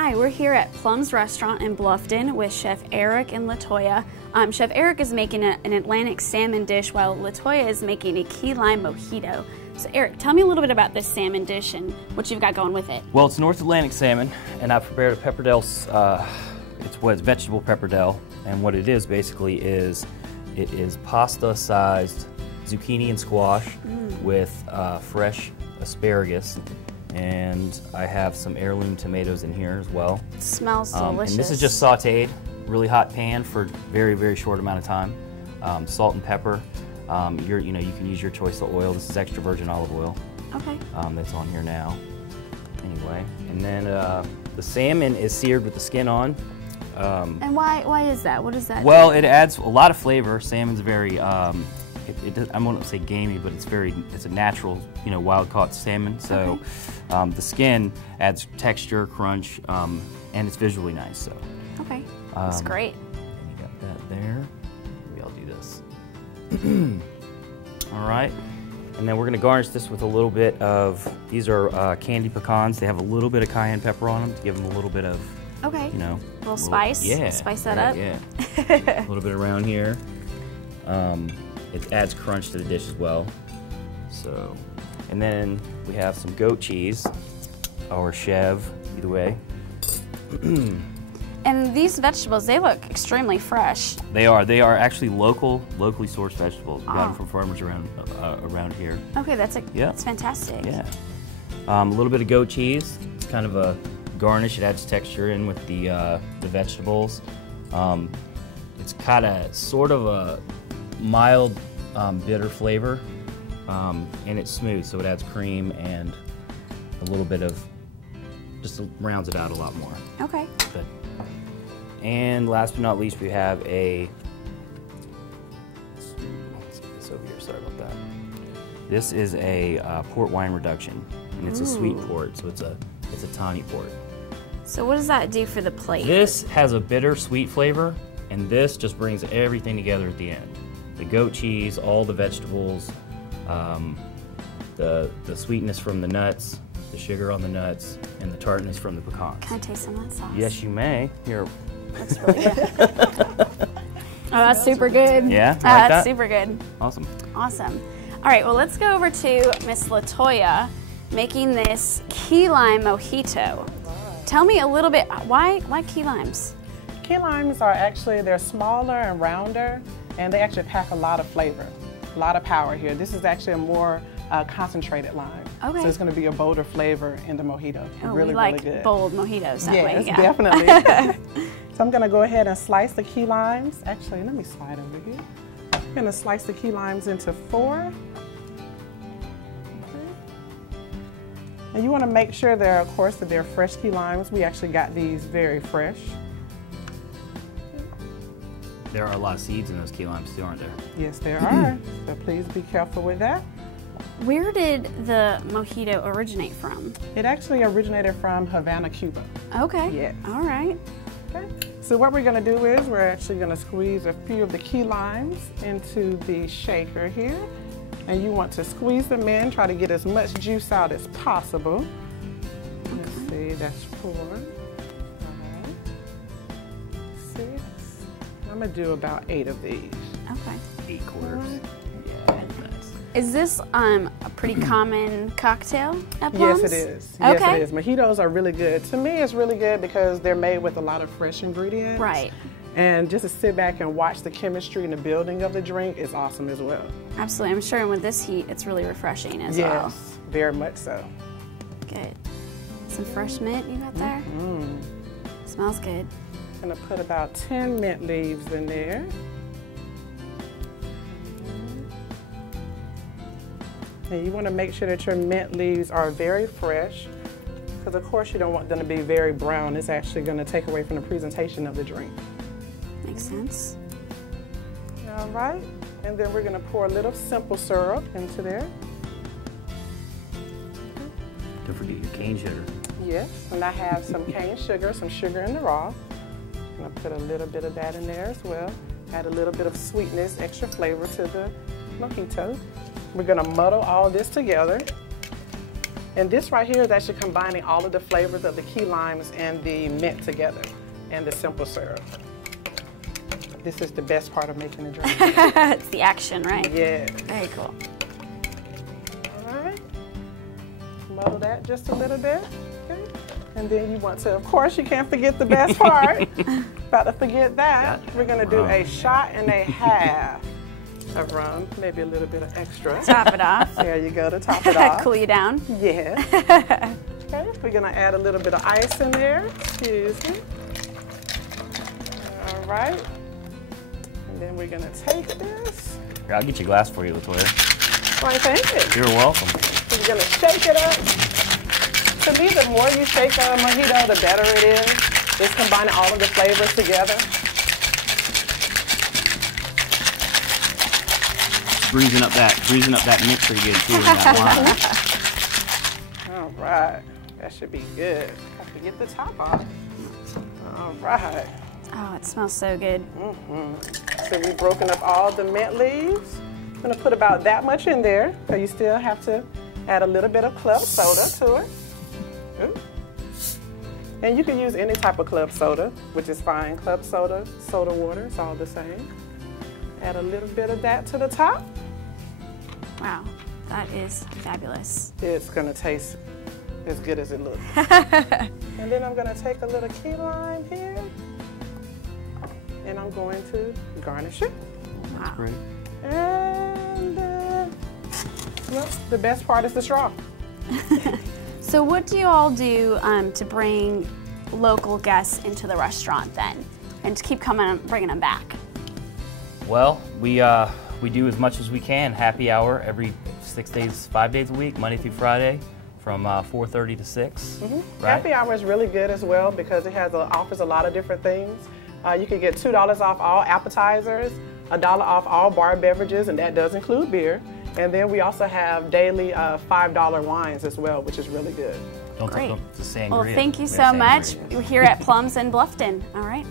Hi, we're here at Plums restaurant in Bluffton with Chef Erik and LaToya. Chef Erik is making an Atlantic salmon dish while LaToya is making a key lime mojito. So Erik, tell me a little bit about this salmon dish and what you've got going with it. Well, it's North Atlantic salmon, and I've prepared a pepperdelle. It's vegetable pepperdelle, and what it is basically is it is pasta-sized zucchini and squash with fresh asparagus. And I have some heirloom tomatoes in here as well. It smells delicious. And this is just sauteed, really hot pan for very, very short amount of time. Salt and pepper. You can use your choice of oil. This is extra virgin olive oil. Okay. That's on here now. Anyway, and then the salmon is seared with the skin on. And why is that? What does that Well, do? it adds a lot of flavor. Salmon's very I won't say gamey, but it's a natural, wild caught salmon. So Okay. the skin adds texture, crunch, and it's visually nice. So Okay, that's great. and you got that there. Maybe I'll do this. All right, and then we're gonna garnish this with a little bit of, these are candy pecans. They have a little bit of cayenne pepper on them to give them a little bit of, Okay. a little spice. Yeah, Spice that up. Yeah. A little bit around here. It adds crunch to the dish as well. So, and then we have some goat cheese or chev, either way. And these vegetables, they look extremely fresh. They are actually locally sourced vegetables. We got them from farmers around here. Okay, that's fantastic. Yeah. A little bit of goat cheese. It's kind of a garnish. It adds texture in with the vegetables. It's kind of sort of a mild bitter flavor, and it's smooth, so it adds cream and a little bit of, just rounds it out a lot more. Okay. Good. And last but not least, we have let's get this over here, sorry about that. This is a port wine reduction, and it's a sweet port, so it's a tawny port. So what does that do for the plate? This has a bitter sweet flavor, and this just brings everything together at the end. The goat cheese, all the vegetables, the sweetness from the nuts, the sugar on the nuts, and the tartness from the pecans. Can I taste some of that sauce? Yes, you may. Here. That's really good. Oh, that's super good. Yeah? Like That's that? super good. Awesome. Awesome. All right, well, let's go over to Miss LaToya making this key lime mojito. Tell me a little bit, why key limes? Key limes are actually, they're smaller and rounder, and they actually pack a lot of flavor, a lot of power here. This is actually a more concentrated lime. Okay. So it's going to be a bolder flavor in the mojito. Oh, really, we like really good. bold mojitos that way. Yes, Yeah, definitely. So I'm going to go ahead and slice the key limes. Actually, let me slide over here. I'm going to slice the key limes into 4. Okay. And you want to make sure they're, of course, that they're fresh key limes. We actually got these very fresh. There are a lot of seeds in those key limes too, aren't there? Yes, there are. So please be careful with that. Where did the mojito originate from? It actually originated from Havana, Cuba. Okay. Yes. All right. Okay. So what we're going to do is we're actually going to squeeze a few of the key limes into the shaker here. And you want to squeeze them in, try to get as much juice out as possible. Let's see, that's 4. 5, 6. I'm going to do about 8 of these. Okay. 8 quarters. Yeah. Nice. Is this a pretty common cocktail at Plums? Yes, it is. Okay. Yes, it is. Mojitos are really good. To me, it's really good because they're made with a lot of fresh ingredients. Right. And just to sit back and watch the chemistry and the building of the drink is awesome as well. Absolutely. I'm sure with this heat, it's really refreshing as well. Yes, very much so. Good. Some fresh mint you got there? Smells good. I'm gonna put about 10 mint leaves in there. And you wanna make sure that your mint leaves are very fresh, because of course you don't want them to be very brown. It's actually gonna take away from the presentation of the drink. Makes sense. All right, and then we're gonna pour a little simple syrup into there. Don't forget your cane sugar. Yes, and I have some cane sugar, some sugar in the raw. I'm gonna put a little bit of that in there as well. Add a little bit of sweetness, extra flavor to the mojito. We're gonna muddle all this together. And this right here is actually combining all of the flavors of the key limes and the mint together, and the simple syrup. This is the best part of making a drink. It's the action, right? Yeah. Very cool. All right. Muddle that just a little bit. Okay. And then you want to, of course, you can't forget the best part. About to forget that. We're going to do a shot and a half of rum, maybe a little bit of extra. Top it off. There you go, to top it off. Cool you down. Yeah. Okay, we're going to add a little bit of ice in there. Excuse me. All right. And then we're going to take this. Here, I'll get you a glass for you, Latoya. Why, thank you. You're welcome. We're going to shake it up. To me, the more you shake a mojito, the better it is. It's combining all of the flavors together. Breezing up that mint pretty good too in that lime. All right. That should be good. Have to get the top off. All right. Oh, it smells so good. So we've broken up all the mint leaves. I'm going to put about that much in there, because you still have to add a little bit of club soda to it. Ooh. And you can use any type of club soda, which is fine. Club soda, soda water, it's all the same. Add a little bit of that to the top. Wow, that is fabulous. It's going to taste as good as it looks. And then I'm going to take a little key lime here, and I'm going to garnish it. Wow. Great. And well, the best part is the straw. So what do you all do to bring local guests into the restaurant then, and to keep bringing them back? Well, we do as much as we can. Happy hour every 5 days a week, Monday through Friday, from 4:30 to 6. Right? Happy hour is really good as well, because it offers a lot of different things. You can get $2 off all appetizers, $1 off all bar beverages, and that does include beer. And then we also have daily $5 wines as well, which is really good. Don't Great. It's a sangria. Well, thank you so much. We're here at Plums in Bluffton. All right.